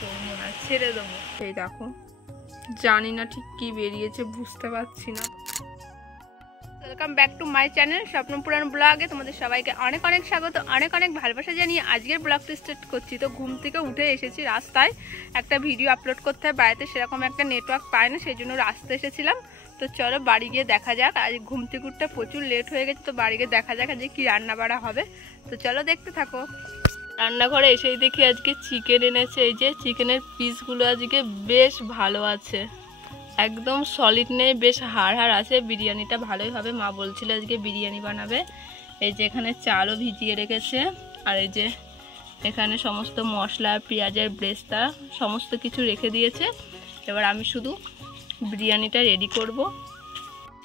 করবো না, ছেড়ে দেবো। এই দেখো, জানি না ঠিক কি বেরিয়েছে, বুঝতে পারছি না। Welcome back to my channel Swapnopuran ব্লগে তোমাদের সবাইকে অনেক অনেক স্বাগত, অনেক অনেক ভালোবাসা জানিয়ে আজকের ব্লগটা স্টার্ট করছি। তো ঘুম থেকে উঠে এসেছি, রাস্তায় একটা ভিডিও আপলোড করতে হয়, বাড়িতে সেরকম একটা নেটওয়ার্ক পায় না, সেই জন্য রাস্তায় এসেছিলাম। তো চলো বাড়ি গিয়ে দেখা যাক। আজ ঘুম থেকে উঠতে প্রচুর লেট হয়ে গেছে, তো বাড়ি গিয়ে দেখা যাক যে কি রান্না বাড়া হবে। তো চলো দেখতে থাকো। রান্নাঘরে এসেই দেখি আজকে চিকেন এনেছে। এই যে চিকেনের পিসগুলো আজকে বেশ ভালো আছে, একদম সলিড নেই, বেশ হাড় হাড় আছে। বিরিয়ানিটা ভালোই হবে, মা বলছিল আজকে বিরিয়ানি বানাবে। এই যে এখানে চালও ভিজিয়ে রেখেছে, আর এই যে এখানে সমস্ত মশলা, পেঁয়াজের ব্রেস্তা সমস্ত কিছু রেখে দিয়েছে। এবার আমি শুধু বিরিয়ানিটা রেডি করব।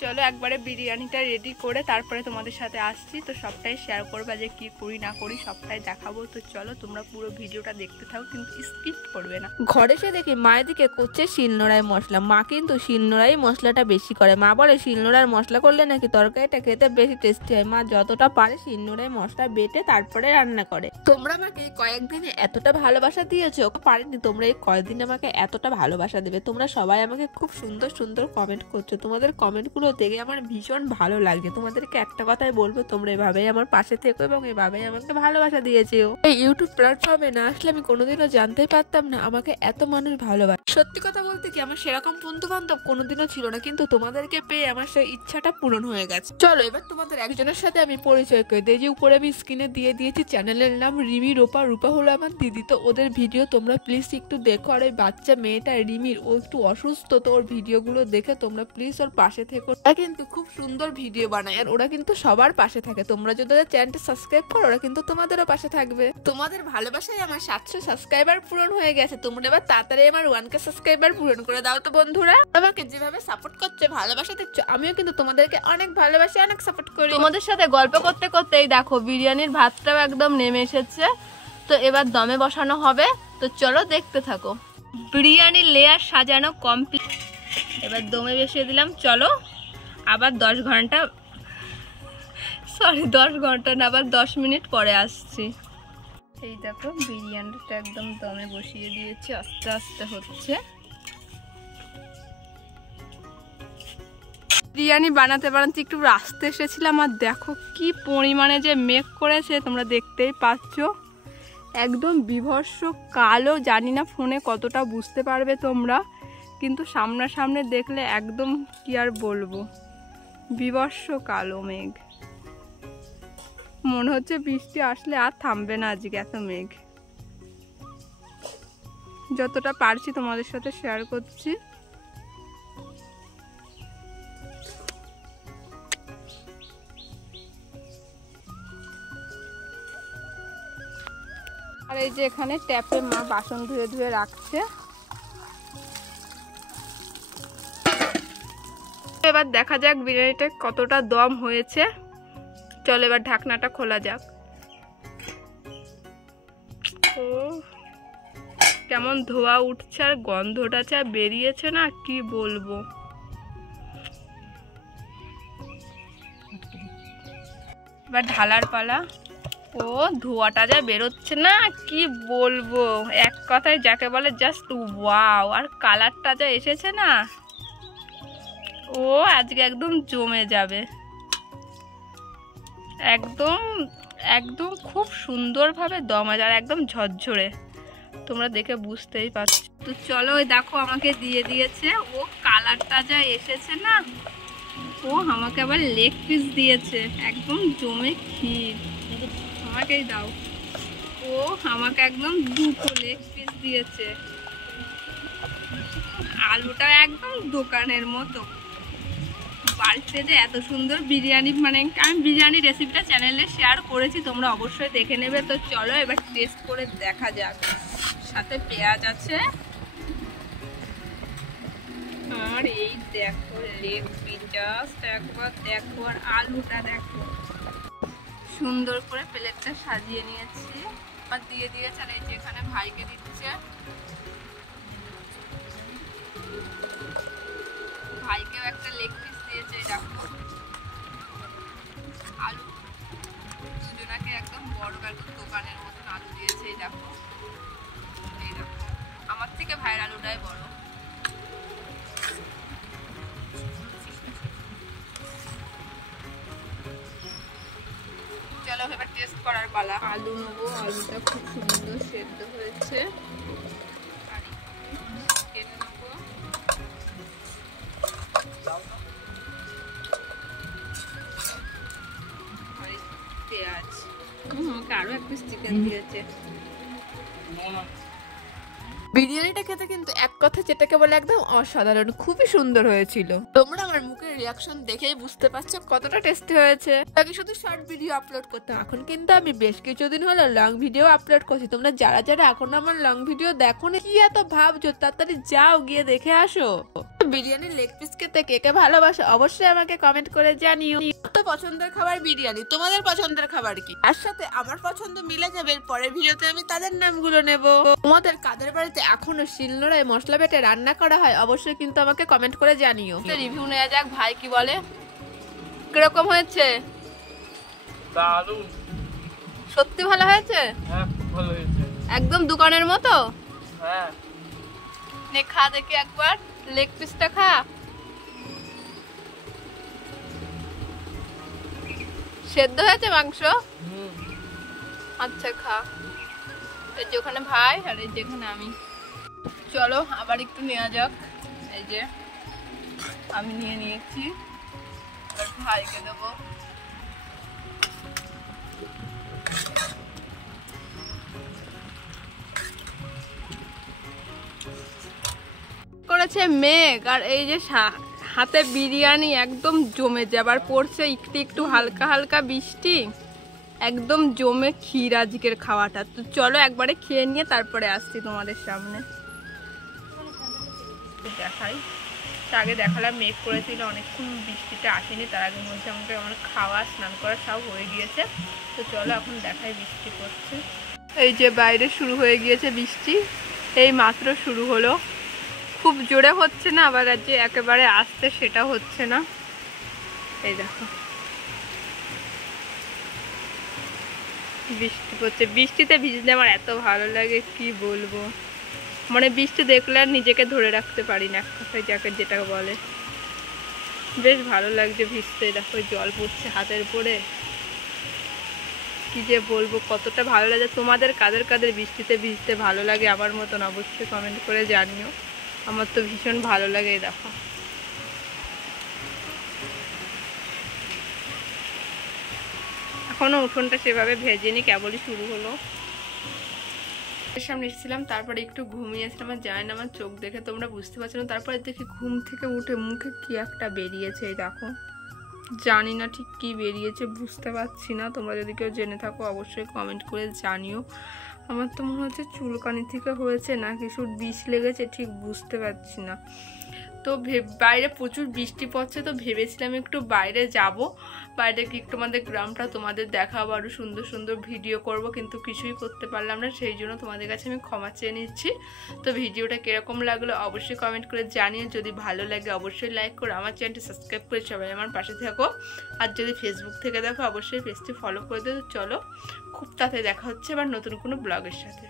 চলো একবারে বিরিয়ানিটা রেডি করে তারপরে তোমাদের সাথে আসছি। তো সবটাই শেয়ার করবা, যে কি করি না করি সবটাই দেখাবো। তো চলো তোমরা পুরো ভিডিওটা দেখতে থাকো, কিন্তু স্কিপ করবে না। ঘরে এসে দেখি মায়ের দিকে করছে শিলনোড়ায় মশলা। মা কিন্তু শিলনোড়ায় মশলাটা বেশি করে। মা বলে শিলনোড়ার মশলা করলে নাকি তরকারিটা খেতে বেশি টেস্টি হয়। মা যতটা পারে শিলনোড়ায় মশলা বেটে তারপরে রান্না করে। তোমরা আমাকে এই কয়েকদিনে এতটা ভালোবাসা দিয়েছো, পারিনি তোমরা এই কয়েকদিন আমাকে এতটা ভালোবাসা দেবে। তোমরা সবাই আমাকে খুব সুন্দর সুন্দর কমেন্ট করছো, তোমাদের কমেন্টগুলো দেখে আমার ভীষণ ভালো লাগছে। তোমাদেরকে একটা কথাই বলবো, তোমরা এভাবেই আমার পাশে থেকো এবং এভাবেই আমাকে ভালোবাসা দিয়েছো। এই ইউটিউব প্ল্যাটফর্মে না আসলে আমি কোনোদিনও জানতেই পারতাম না আমাকে এত মানুষ ভালোবাসে। সত্যি কথা বলতে কি, আমার সেরকম বন্ধু বান্ধব কোনোদিনও ছিল না, কিন্তু তোমাদেরকে পেয়ে আমার সেই ইচ্ছাটা পূরণ হয়ে গেছে। চলো এবার তোমাদের একজনের সাথে আমি পরিচয় করে দিই। যে উপরে আমি স্ক্রিনে দিয়ে দিয়েছি, চ্যানেলের নাম রিমি রূপা। রূপা হলো আমার দিদি। তো ওদের ভিডিও তোমরা প্লিজ একটু দেখো। আর ওই বাচ্চা মেয়েটা রিমির, ও একটু অসুস্থ, তো ওর ভিডিওগুলো দেখে তোমরা প্লিজ ওর পাশে থেকো। ওরা কিন্তু খুব সুন্দর ভিডিও বানায়, আর ওরা কিন্তু সবার পাশে থাকে। তোমরা যদি ওদের চ্যানেলটা সাবস্ক্রাইব করো, ওরা কিন্তু তোমাদেরও পাশে থাকবে। তোমাদের ভালোবাসায় আমার 700 সাবস্ক্রাইবার পূরণ হয়ে গেছে। তোমরা এবার তাড়াতাড়ি আমার 1K সাবস্ক্রাইবার পূরণ করে দাও তো বন্ধুরা। আমাকে যেভাবে সাপোর্ট করছে, ভালোবাসা দিচ্ছ, আমিও কিন্তু তোমাদেরকে অনেক ভালোবাসি, অনেক সাপোর্ট করি। তোমাদের সাথে গল্প করতে করতে এই দেখো বিরিয়ানির ভাতটাও একদম নেমে এসেছে। তো এবার দমে বসানো হবে। তো চলো দেখতে থাকো। বিরিয়ানির লেয়ার সাজানো কমপ্লিট, এবার দমে বসিয়ে দিলাম। চলো আবার 10 ঘন্টা না, আবার 10 মিনিট পরে আসছি। এই দেখো বিরিয়ানিটা একদম দমে বসিয়ে দিয়েছি, আস্তে আস্তে হচ্ছে। বিরিয়ানি বানাতে বানাতে একটু রাস্তায় এসেছিলাম, আর দেখো কি পরিমাণে যে মেঘ করেছে, তোমরা দেখতেই পাচ্ছ। একদম বীভৎস কালো, জানি না ফোনে কতটা বুঝতে পারবে তোমরা, কিন্তু সামনাসামনি দেখলে একদম কি আর বলবো, বীভৎস কালো মেঘ। মনে হচ্ছে বৃষ্টি আসলে আর থামবে না আজকে, এত মেঘ। যতটা পারছি তোমাদের সাথে শেয়ার করছি। আর এই যে এখানে ট্যাপে মা বাসন ধুয়ে ধুয়ে রাখছে। এবার দেখা যাক বিরিয়ানিটা কতটা দম হয়েছে। চলো এবার ঢাকনাটা খোলা যাক। ও কেমন ধোয়া উঠছে, আর গন্ধটা যা বেরিয়েছে না, কি বলবো। এবার ঢালার পালা। ও ধোঁয়াটা যা বেরোচ্ছে না, কি বলবো, এক কথায় যাকে বলে জাস্ট ওয়াও। আর কালারটা যা এসেছে না, ও আজকে একদম জমে যাবে। একদম একদম খুব সুন্দরভাবে দম আছে, আর একদম ঝরঝরে, তোমরা দেখে বুঝতেই পারছো। তো চলো ওই দেখো আমাকে দিয়ে দিয়েছে। ও কালারটা যা এসেছে না, ও আমাকে আবার লেগ পিস দিয়েছে, একদম জমে ক্ষীর। আমাকেই দাও। ও আমাকে একদম 2টো লেগ পিস দিয়েছে। আলুটা একদম দোকানের মতো। বাড়িতে যে এত সুন্দর বিরিয়ানি, মানে আমি বিরিয়ানি রেসিপিটা চ্যানেলে শেয়ার করেছি, তোমরা অবশ্যই দেখে নেবে। তো চলো এবার টেস্ট করে দেখা যাক। সাথে পেঁয়াজ আছে, আর এই দেখো লেগ পিস, একবার দেখো, আর আলুটা দেখো। সুন্দর করে প্লেটটা সাজিয়ে নিয়েছি, আর দিয়ে দিয়েছে। আর এই যে এখানে ভাইকে দিচ্ছে, ভাইকেও একটা লেগ পিস দিয়েছে। দেখো আলু, দুজনাকে একদম বড় একদম দোকানের মতন আলু দিয়েছে। এই দেখো আমার থেকে ভাইয়ের আলুটাই বড়। চলো এবার টেস্ট করার পালা। আলু নেবো, আলুটা খুব সুন্দর সেদ্ধ হয়েছে। পেঁয়াজ, আমাকে আরো এক পিস চিকেন দিয়েছে। বিরিয়ানিটা খেতে কিন্তু এক কথা যেটাকে বলে একদম অসাধারণ, খুবই সুন্দর হয়েছিল। তোমরা আমার মুখের রিয়াকশন দেখেই বুঝতে পারছো কতটা টেস্টি হয়েছে। আগে শুধু শর্ট ভিডিও আপলোড করতাম, এখন কিন্তু আমি বেশ কিছুদিন হলো লং ভিডিও আপলোড করছি। তোমরা যারা যারা এখন আমার লং ভিডিও দেখো না, কি এত ভাবছো, তাড়াতাড়ি যাও গিয়ে দেখে আসো। বিরিয়ানির লেগ পিস খেতে কে কে ভালোবাসো অবশ্যই আমাকে কমেন্ট করে জানিও। তো পছন্দের খাবার বিরিয়ানি, তোমাদের পছন্দের খাবার কি? তার সাথে আমার পছন্দ মিলে যাবে। পরের ভিডিওতে আমি তাদের নামগুলো নেব। তোমাদের কাদের বাড়িতে এখনো শিলনোড়ায় মশলা বেটে রান্না করা হয় অবশ্যই কিন্তু আমাকে কমেন্ট করে জানিও। রিভিউ নেওয়া যাক, ভাই কি বলে, কিরকম হয়েছে? দারুণ, সত্যি ভালো হয়েছে? হ্যাঁ খুব ভালো হয়েছে, একদম দোকানের মতো। হ্যাঁ নে খা দেখি একবার, লেগ পিসটা খা। সেদ্ধ হয়েছে মাংস? আচ্ছা খা। এই যে ওখানে ভাই আর এই যেখানে আমি। চলো আবার একটু নেওয়া যাক। এই যে আমি নিয়ে নিয়েছি, আর ভাইকে দেবো। করেছে মেঘ, আর এই যে হাতে বিরিয়ানি একদম জমে যাবার পড়ছে। একটু একটু হালকা হালকা বৃষ্টি, একদম জমে ক্ষীর আজকের খাওয়াটা। তো চলো একবারে খেয়ে নিয়ে তারপরে আসছি তোমাদের সামনে। দেখাই, আগে দেখালাম মেঘ করেছিল, অনেকক্ষণ বৃষ্টিটা আসেনি। তার আগের মধ্যে আমাকে আমার খাওয়া স্নান করা সব হয়ে গিয়েছে। তো চলো এখন দেখাই বৃষ্টি পড়ছে। এই যে বাইরে শুরু হয়ে গিয়েছে বৃষ্টি, এই মাত্র শুরু হলো। খুব জোরে হচ্ছে না, আবার যে একেবারে আসতে সেটা হচ্ছে না। এই দেখো বৃষ্টি পড়ছে। বৃষ্টিতে ভিজতে আমার এত ভালো লাগে কি বলবো, মানে বৃষ্টি দেখলে আর নিজেকে ধরে রাখতে পারি না, এক কথায় যাকে যেটা বলে। বেশ ভালো লাগছে ভিজতে। দেখো জল পড়ছে হাতের উপরে, কি যে বলবো কতটা ভালো লাগে। তোমাদের কাদের কাদের বৃষ্টিতে ভিজতে ভালো লাগে আমার মতন অবশ্যই কমেন্ট করে জানিও। আমার তো ভীষণ ভালো লাগে। দেখো এখনো উঠোনটা সেভাবে ভেজেনি, কেবলই শুরু হলো। সামনে এসেছিলাম, তারপরে একটু ঘুমিয়েছিলাম। আমার যায় না, আমার চোখ দেখে তোমরা বুঝতে পারছো না। তারপরে দেখি ঘুম থেকে উঠে মুখে কি একটা বেরিয়েছে। এই দেখো, জানি না ঠিক কি বেরিয়েছে, বুঝতে পারছি না। তোমরা যদি কেউ জেনে থাকো অবশ্যই কমেন্ট করে জানিও। আমার তো মনে হচ্ছে চুলকানি থেকে হয়েছে না কিছু বিষ লেগেছে, ঠিক বুঝতে পারছি না। তো বাইরে প্রচুর বৃষ্টি পড়ছে, তো ভেবেছিলাম একটু বাইরে যাব, বাইরে কি একটু আমাদের গ্রামটা তোমাদের দেখাবো, আরও সুন্দর সুন্দর ভিডিও করব, কিন্তু কিছুই করতে পারলাম না। সেই জন্য তোমাদের কাছে আমি ক্ষমা চেয়ে নিচ্ছি। তো ভিডিওটা কীরকম লাগলো অবশ্যই কমেন্ট করে জানিও। যদি ভালো লাগে অবশ্যই লাইক করো, আমার চ্যানেলটি সাবস্ক্রাইব করে সবাই আমার পাশে থাকো। আর যদি ফেসবুক থেকে দেখো অবশ্যই পেজটি ফলো করে দেবো। চলো খুব তাড়াতাড়ি দেখা হচ্ছে আবার নতুন কোনো ব্লগের সাথে।